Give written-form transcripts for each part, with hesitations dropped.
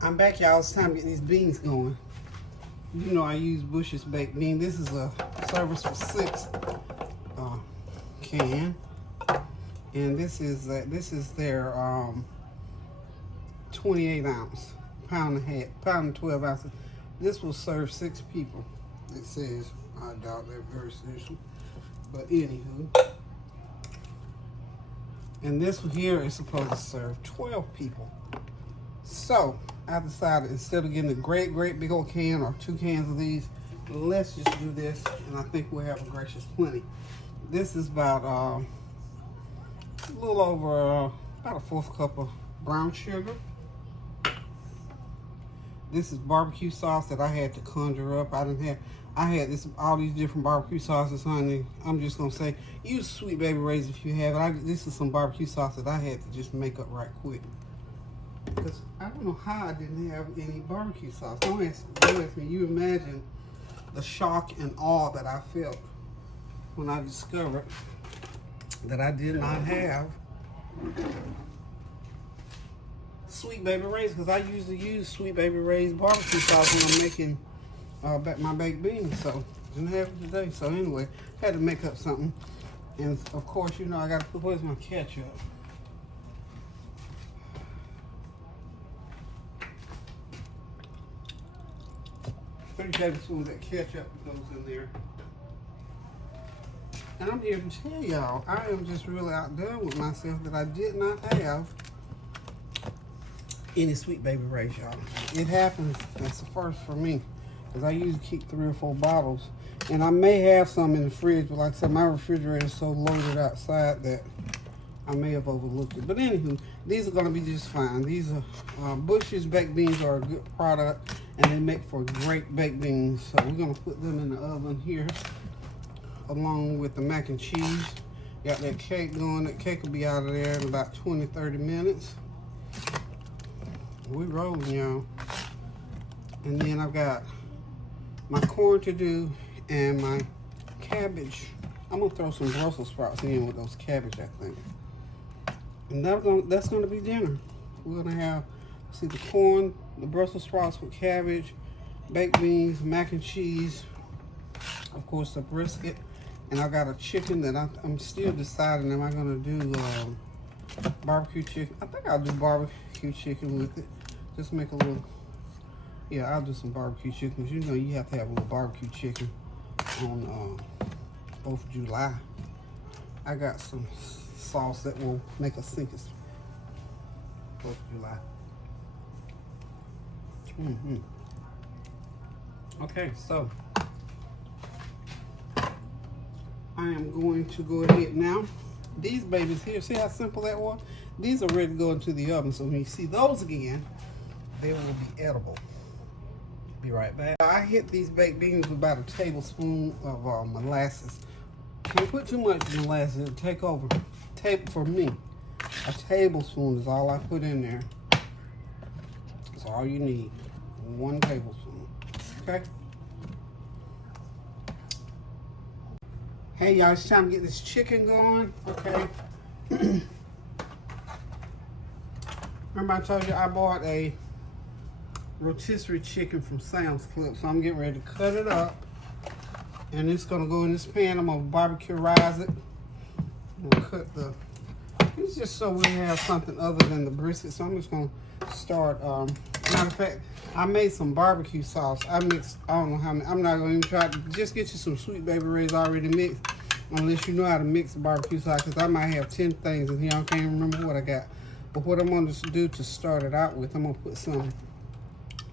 I'm back, y'all. It's time to get these beans going. You know I use Bush's baked bean. This is a service for 6 can, and this is their 28 ounce, pound and 12 ounces. This will serve 6 people. It says, I doubt that very seriously, but anywho. And this one here is supposed to serve 12 people. So I decided, instead of getting a great big old can or 2 cans of these, let's just do this, and I think we'll have a gracious plenty. This is about a little over about a 1/4 cup of brown sugar. This is barbecue sauce that I had to conjure up. I had all these different barbecue sauces, honey. I'm just gonna say, use Sweet Baby Ray's if you have it. This is some barbecue sauce that I had to just make up right quick. Because I don't know how I didn't have any barbecue sauce. Don't ask me. You imagine the shock and awe that I felt when I discovered that I did not have Sweet Baby Ray's, because I usually use Sweet Baby Ray's barbecue sauce when I'm making my baked beans. So didn't have it today. So anyway, had to make up something. And of course, you know I got to put, where's my ketchup? 3 tablespoons of ketchup goes in there. And I'm here to tell y'all, I am just really outdone with myself that I did not have any Sweet Baby Ray's, y'all. It happens. That's the first for me, because I usually keep 3 or 4 bottles. And I may have some in the fridge, but like I said, my refrigerator is so loaded outside that I may have overlooked it. But anywho, these are going to be just fine. These are Bush's baked beans are a good product, and they make for great baked beans. So we're going to put them in the oven here, along with the mac and cheese. Got that cake going. That cake will be out of there in about 20-30 minutes. We're rolling, y'all. And then I've got my corn to do and my cabbage. I'm gonna throw some Brussels sprouts in with those cabbage, I think. And that's gonna be dinner. We're gonna have, see, the corn, the Brussels sprouts with cabbage, baked beans, mac and cheese, of course the brisket, and I got a chicken that I'm still deciding, am I gonna do barbecue chicken? I think I'll do barbecue chicken with it. Just make a little, yeah, I'll do some barbecue chicken, because you know you have to have a little barbecue chicken on 4th of July. I got some sauce that will make us think it's 4th of July. Okay, so I am going to go ahead now. These babies here, see how simple that was? These are ready to go into the oven. So when you see those again, they will be edible. Be right back. I hit these baked beans with about a tablespoon of molasses. Can't put too much molasses, it'll take over. For me, a tablespoon is all I put in there. That's all you need. 1 tablespoon. Okay? Hey y'all, it's time to get this chicken going. Okay. Remember I told you I bought a rotisserie chicken from Sam's Club, so I'm getting ready to cut it up, and it's gonna go in this pan. I'm gonna barbecue-rize it. I'm gonna cut the, it's just so we have something other than the brisket. So I'm just gonna start, matter of fact, I made some barbecue sauce. I mixed, I don't know how many, I'm not gonna even try to, just get you some Sweet Baby Ray's already mixed, unless you know how to mix the barbecue sauce, because I might have 10 things in here. I can't remember what I got. But what I'm gonna do to start it out with, I'm gonna put some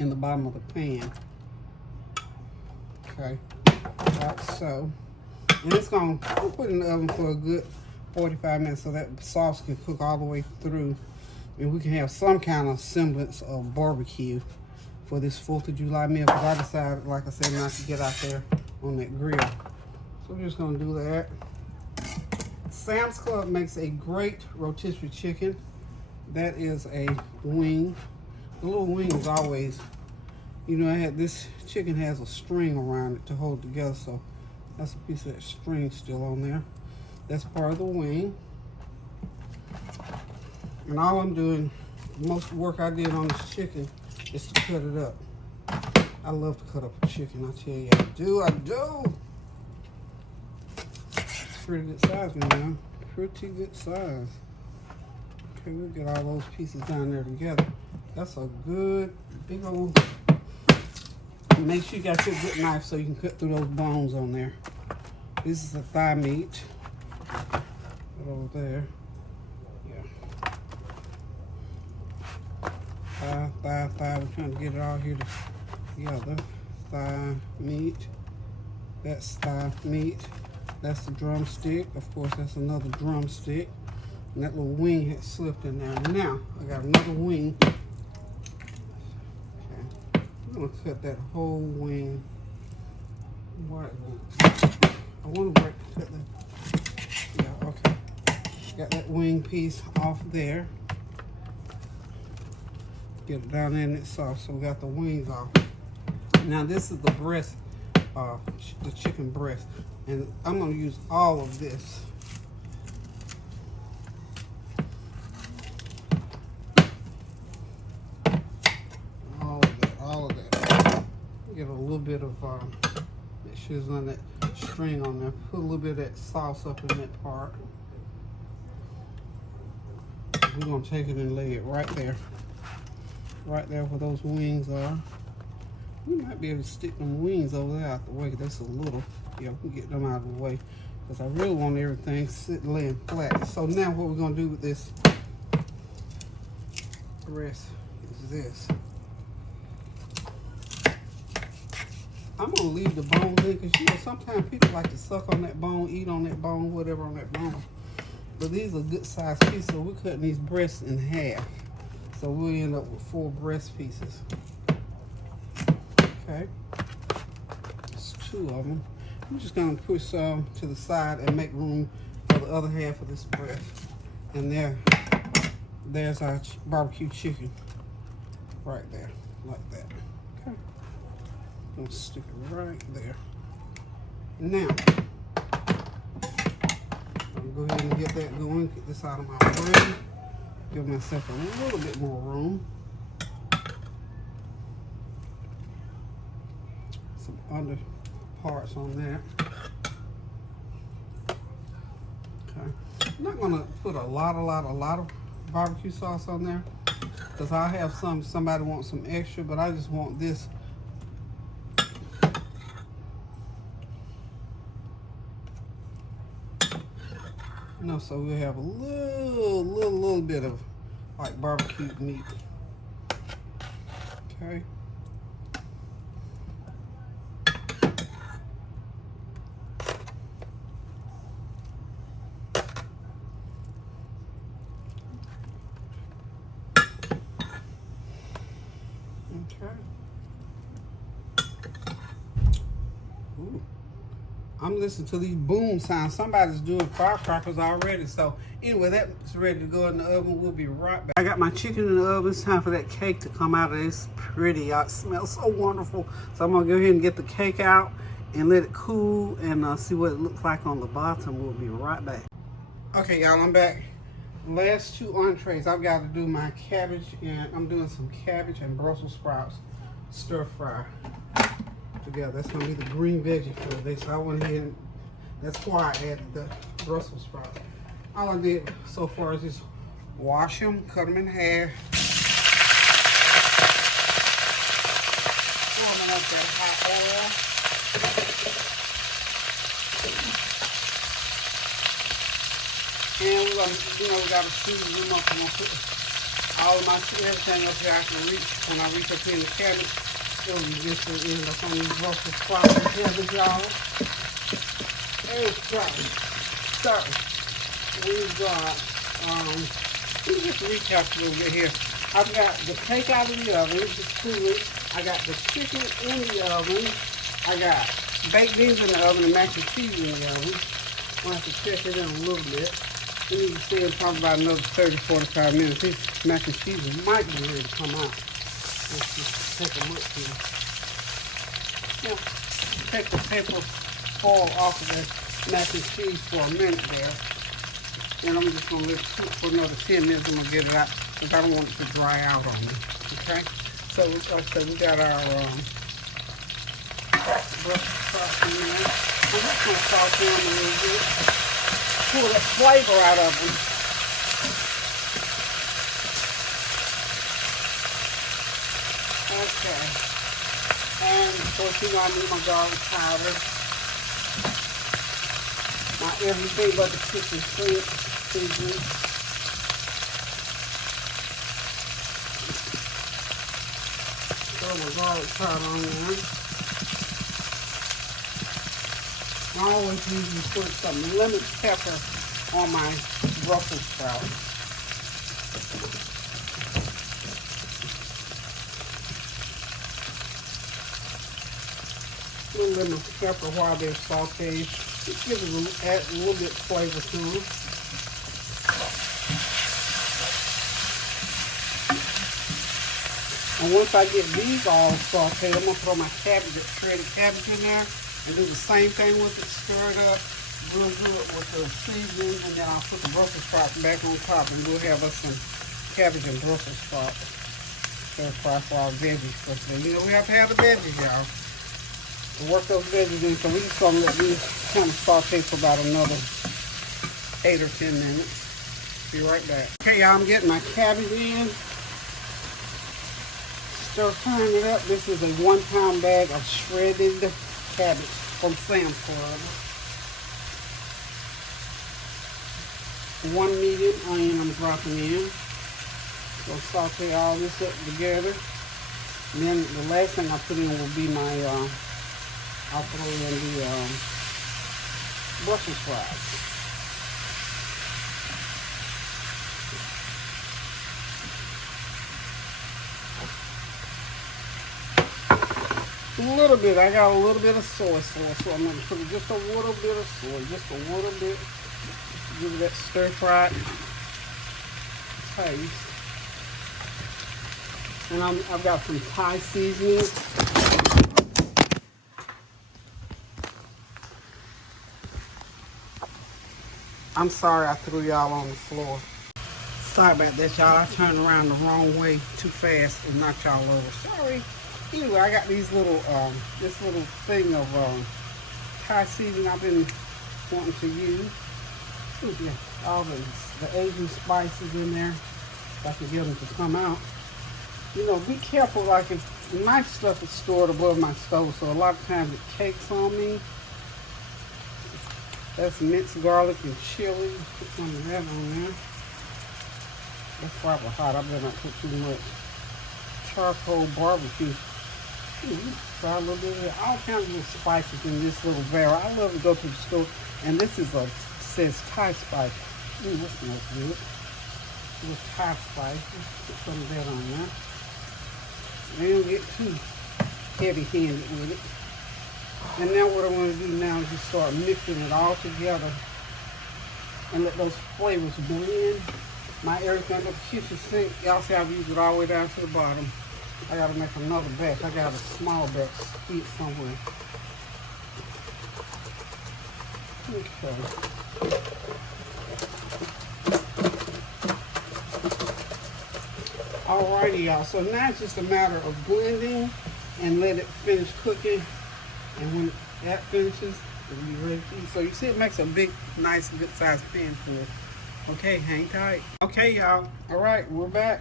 in the bottom of the pan. Okay, like so. And it's gonna, we'll put it in the oven for a good 45 minutes so that sauce can cook all the way through, and we can have some kind of semblance of barbecue for this 4th of July meal, because I decided, like I said, not to get out there on that grill. So we're just gonna do that. Sam's Club makes a great rotisserie chicken. That is a wing. The little wing is always, you know, this chicken has a string around it to hold it together, so that's a piece of that string still on there. That's part of the wing. And all I'm doing most work I did on this chicken is to cut it up. I love to cut up a chicken, I tell you, I do. It's pretty good size, man. Pretty good size. Okay, we'll get all those pieces down there together. That's a good, big old... Make sure you got your good knife so you can cut through those bones on there. This is the thigh meat. Put over there. Yeah. Thigh. We're trying to get it all here together. Thigh meat. That's thigh meat. That's the drumstick. Of course, that's another drumstick. And that little wing had slipped in there. Now, I got another wing. Okay. I'm going to cut that whole wing. I want to cut that. Yeah, okay. Got that wing piece off there. Get it down in it soft. So we got the wings off. Now, this is the breast, the chicken breast. And I'm going to use all of this. All of that. Get a little bit of, make sure there's none of that string on there. Put a little bit of that sauce up in that part. We're going to take it and lay it right there. Right there where those wings are. We might be able to stick them wings over there out the way. That's a little. Yeah, we can get them out of the way. Because I really want everything sitting laying flat. So now what we're going to do with this breast is this. I'm going to leave the bones in because, you know, sometimes people like to suck on that bone, eat on that bone, whatever on that bone. But these are good sized pieces, so we're cutting these breasts in half. So we'll end up with 4 breast pieces. Okay. That's 2 of them. I'm just going to push some to the side and make room for the other half of this breast. And there's our barbecue chicken. Right there, like that. Okay. I'm going to stick it right there. Now, I'm going to go ahead and get that going. Get this out of my way. Give myself a little bit more room. Some under parts on there. Okay. I'm not gonna put a lot of barbecue sauce on there because I have somebody wants some extra, but I just want this. No, so we have a little bit of like barbecued meat. Okay. Okay. Ooh. I'm listening to these boom sounds. Somebody's doing firecrackers already. So anyway, that's ready to go in the oven. We'll be right back. I got my chicken in the oven. It's time for that cake to come out of this. Pretty. It smells so wonderful. So I'm going to go ahead and get the cake out and let it cool and see what it looks like on the bottom. We'll be right back. Okay, y'all, I'm back. Last 2 entrees. I've got to do my cabbage, and I'm doing some cabbage and Brussels sprouts stir fry together. That's going to be the green veggie for this. So I went ahead and that's why I added the Brussels sprouts. All I did so far is just wash them, cut them in half, pour them in that hot oil. And we're gonna, you know, we gotta season them up. I'm gonna put all of my everything up here I can reach. When I reach up here in the cabbage, it'll be just to end up on these Brussels sprouts and cabbage, y'all. Hey, sorry. We've got, let me just recap a little bit here. I've got the cake out of the oven, just cooling. I got the chicken in the oven. I got baked beans in the oven and mac and cheese in the oven. I'll have to check it in a little bit. We need to see it probably about another 30, 45 minutes. These mac and cheese might be ready to come out. Let's just take a look here. Yeah, take the paper foil off of the mac and cheese for a minute there. And I'm just going to let it cook for another 10 minutes. I'm going to get it out. because I don't want it to dry out on me. Okay? So, like I said, we got our Brussels sprouts in there. I'm just going to saute them a little bit. Pull that flavor out of them. Okay. And of course, you know I need my garlic powder. My everything but the kitchen sink seasoning. Throw my garlic powder on there. I always usually put some lemon pepper on my Brussels sprouts. A little lemon pepper while they're sauteed. Just give it add a little bit of flavor to them. And once I get these all sauteed, I'm going to throw my cabbage, shredded cabbage in there, and do the same thing with it, stir it up, we'll do it with the seasoning, and then I'll put the Brussels sprouts back on top, and we'll have us some cabbage and Brussels sprouts. Stir fry for our veggies. But you know, we have to have the veggies, y'all. To work those veggies in, so we're just going to let these kind of saute for about another 8 or 10 minutes. Be right back. Okay, y'all, I'm getting my cabbage in. Stir frying it up. This is a 1 pound bag of shredded cabbage from Sam's Club. 1 medium onion I'm dropping in. So saute all this up together. And then the last thing I put in will be my, I'll throw in the Brussels sprouts. A little bit, I got a little bit of soy sauce, so I'm going to put just a little bit of soy, just a little bit. Give it that stir fried taste. And I've got some Thai seasoning. I'm sorry I threw y'all on the floor. Sorry about that, y'all. I turned around the wrong way too fast and knocked y'all over. Sorry. Anyway, I got these little, this little thing of Thai seasoning I've been wanting to use. All the Asian spices in there, if I can get them to come out. You know, be careful, like if my stuff is stored above my stove, so a lot of times it cakes on me. That's minced garlic and chili. Put some of that on there. That's probably hot. I better not put too much. Charcoal barbecue. Try a little bit of all kinds of little spices in this little barrel. I love to go to the store, and this is says Thai spice. This smells good. Little Thai spice. Put some of that on there. They don't get too heavy-handed with it. And now what I want to do now is just start mixing it all together and let those flavors blend. My everything at the kitchen sink, y'all see I've used it all the way down to the bottom. I gotta make another batch. I got a small batch hid somewhere. Okay. Alrighty, y'all. So now it's just a matter of blending and let it finish cooking. And when that finishes, it'll be ready to eat. So you see it makes a big, nice, good-sized pan for it. Okay, hang tight. Okay, y'all. Alright, we're back.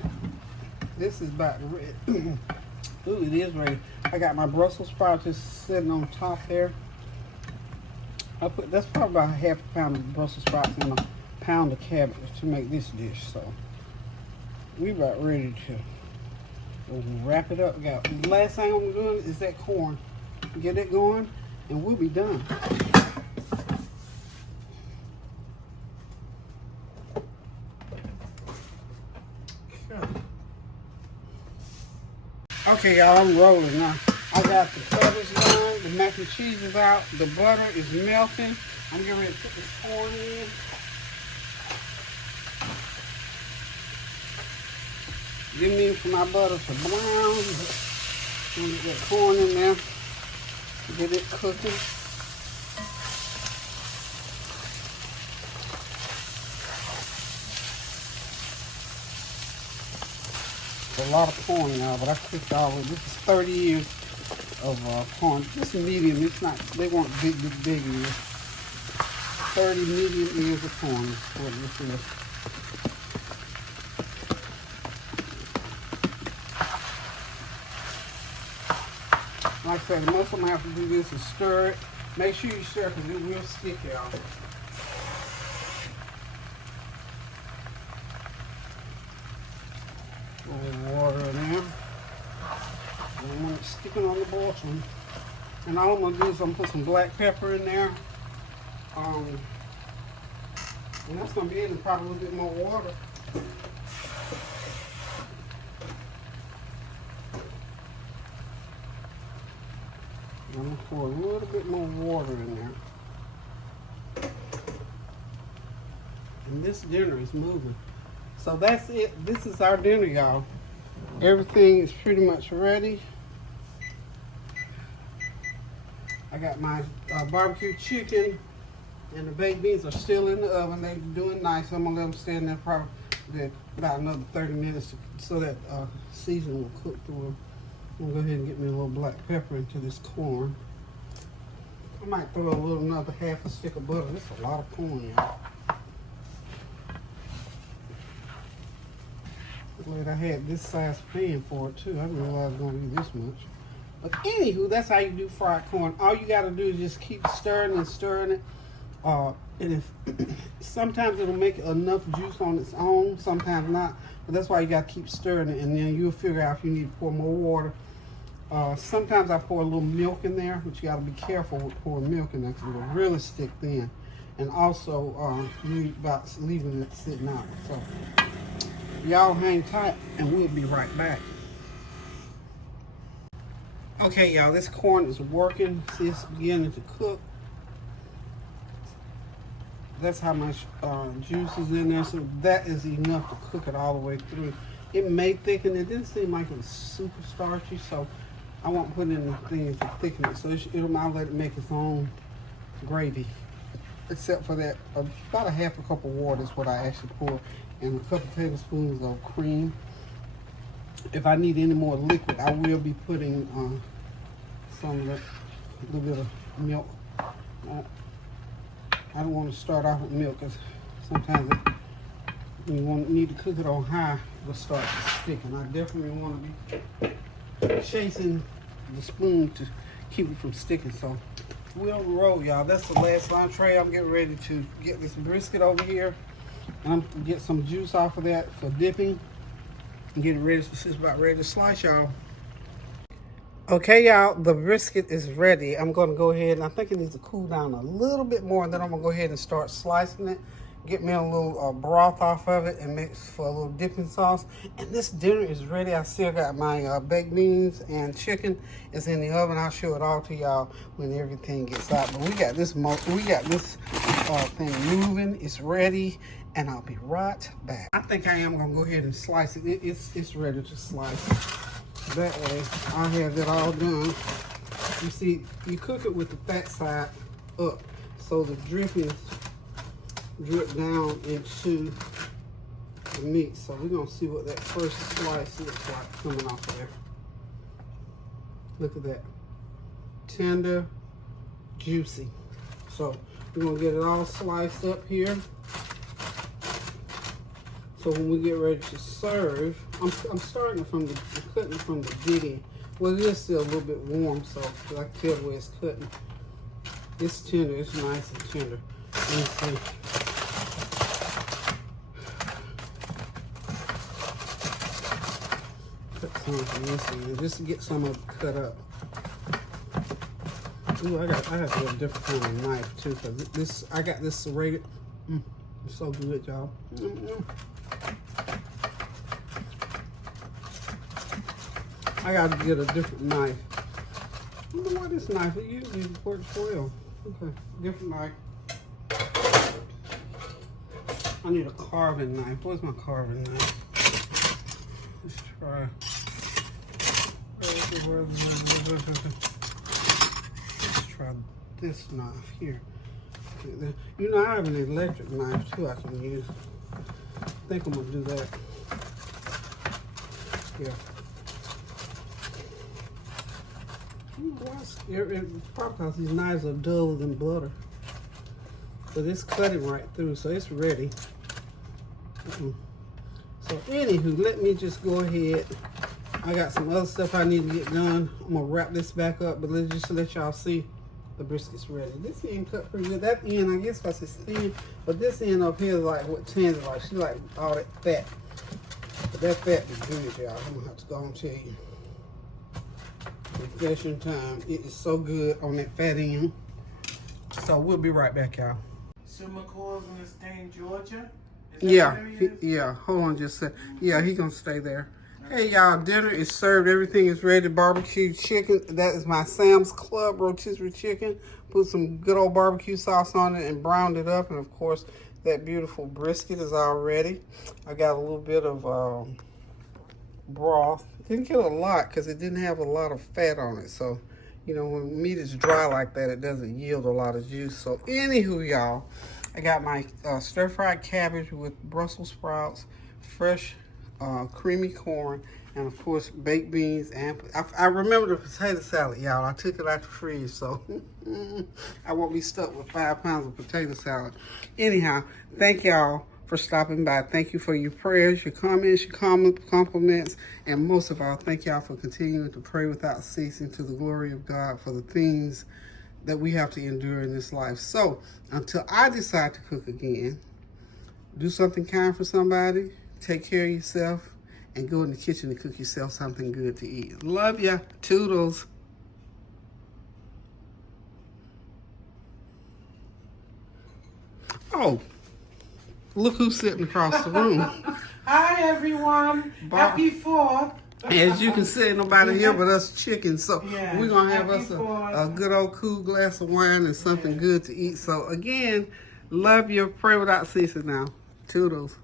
This is about ready. Ooh, it is ready. I got my Brussels sprouts just sitting on top there. That's probably about half a pound of Brussels sprouts and a pound of cabbage to make this dish. So we about ready to wrap it up. The last thing I'm doing is that corn. Get it going, and we'll be done. Okay, y'all, I'm rolling now. I got the cabbage done, the mac and cheese is out, the butter is melting. I'm getting ready to put this corn in. Didn't mean for my butter to brown. I'm gonna get that corn in there. Get it cooking. a lot of corn, y'all, but I cooked all of it. This is 30 years of corn. This is medium. It's not, they weren't big ears. 30 medium ears of corn is what this is. Like I said, the most I'm gonna have to do this is stir it. Make sure you stir it because it will stick, y'all. A little water in there. And when it's sticking on the bottom. And all I'm gonna do is I'm gonna put some black pepper in there. And that's gonna be in probably a little bit more water. I'm gonna pour a little bit more water in there. And this dinner is moving. So that's it. This is our dinner, y'all. Everything is pretty much ready. I got my barbecue chicken and the baked beans are still in the oven. They're doing nice. I'm gonna let them stay in there probably about another 30 minutes so that seasoning will cook through them. I'm gonna go ahead and get me a little black pepper into this corn. I might throw another half a stick of butter. This is a lot of corn, y'all. Glad I had this size pan for it too. I didn't realize it was gonna be this much. But anywho, that's how you do fried corn. All you gotta do is just keep stirring and stirring it. And if sometimes it'll make enough juice on its own, sometimes not. But that's why you gotta keep stirring it, and then you'll figure out if you need to pour more water. Sometimes I pour a little milk in there, but you gotta be careful with pouring milk in there because it'll really stick thin. And also, about leaving it sitting out. So y'all hang tight, and we'll be right back. Okay, y'all, this corn is working. See, it's beginning to cook. That's how much juice is in there, so that is enough to cook it all the way through. It may thicken. It didn't seem like it was super starchy, so I won't put in anything to thicken it. So I'll let it make its own gravy. Except for that, about a half a cup of water is what I actually pour, and a couple tablespoons of cream. If I need any more liquid, I will be putting some of that, a little bit of milk. I don't want to start off with milk because sometimes you need to cook it on high, it'll start to stick. And I definitely want to be chasing the spoon to keep it from sticking. So we'll roll, y'all. That's the last entree. I'm getting ready to get this brisket over here. And I'm going to get some juice off of that for dipping. And get it ready. It's about ready to slice, y'all. Okay, y'all, the brisket is ready. I'm going to go ahead, and I think it needs to cool down a little bit more, and then I'm going to go ahead and start slicing it. Get me a little broth off of it and mix for a little dipping sauce. And this dinner is ready. I still got my baked beans and chicken is in the oven. I'll show it all to y'all when everything gets out. But we got this thing moving. It's ready, and I'll be right back. I think I am going to go ahead and slice it. It's ready to slice. That way, I'll have it all done. You see, you cook it with the fat side up, so the drippings drip down into the meat. So we're gonna see what that first slice looks like coming off of there. Look at that, tender, juicy. So we're gonna get it all sliced up here. So when we get ready to serve, I'm starting from cutting from the digging. Well, it is still a little bit warm, so I can tell the way it's cutting. It's tender. It's nice and tender. Let me see. Cut some of this in just to get some of it cut up. Ooh, I got to get a different kind of knife too, because I got this serrated. It's so good, y'all. I got to get a different knife. I don't know why this knife, it usually works well. Okay, different knife. I need a carving knife. Where's my carving knife? Let's try. Let's try this knife here. You know, I have an electric knife too I can use. I think I'm gonna do that. here. Probably because these knives are duller than butter. But it's cutting right through, so it's ready. So anywho, let me just go ahead. I got some other stuff I need to get done. I'm gonna wrap this back up, but let's just let y'all see the brisket's ready. This end cut pretty good. That end, I guess, because it's thin, but this end up here is like what Tan's like. She like all that fat. But that fat is good, y'all. I'm gonna have to go and tell you. Confession time. It is so good on that fat end. So we'll be right back, y'all. So McCall's gonna stay in Georgia? Yeah. Hold on just a sec. Yeah, he gonna stay there. Hey y'all, dinner is served. Everything is ready. Barbecue chicken. That is my Sam's Club rotisserie chicken. Put some good old barbecue sauce on it and browned it up. And of course, that beautiful brisket is all ready. I got a little bit of broth. Didn't get a lot because it didn't have a lot of fat on it. So, you know, when meat is dry like that, it doesn't yield a lot of juice. So anywho, y'all, I got my stir-fried cabbage with Brussels sprouts, fresh creamy corn, and of course baked beans. And I remember the potato salad, y'all. I took it out the fridge, so I won't be stuck with 5 pounds of potato salad. Anyhow, thank y'all for stopping by. Thank you for your prayers, your comments, your compliments, and most of all, thank y'all for continuing to pray without ceasing to the glory of God for the things that we have to endure in this life. So until I decide to cook again, do something kind for somebody, take care of yourself, and go in the kitchen and cook yourself something good to eat. Love ya. Toodles. Oh, look who's sitting across the room. Hi, everyone. Happy 4th. As you can see, ain't nobody here but us chickens. So yeah, we're going to have us a good old cool glass of wine and something good to eat. So again, love you. Pray without ceasing now. Toodles.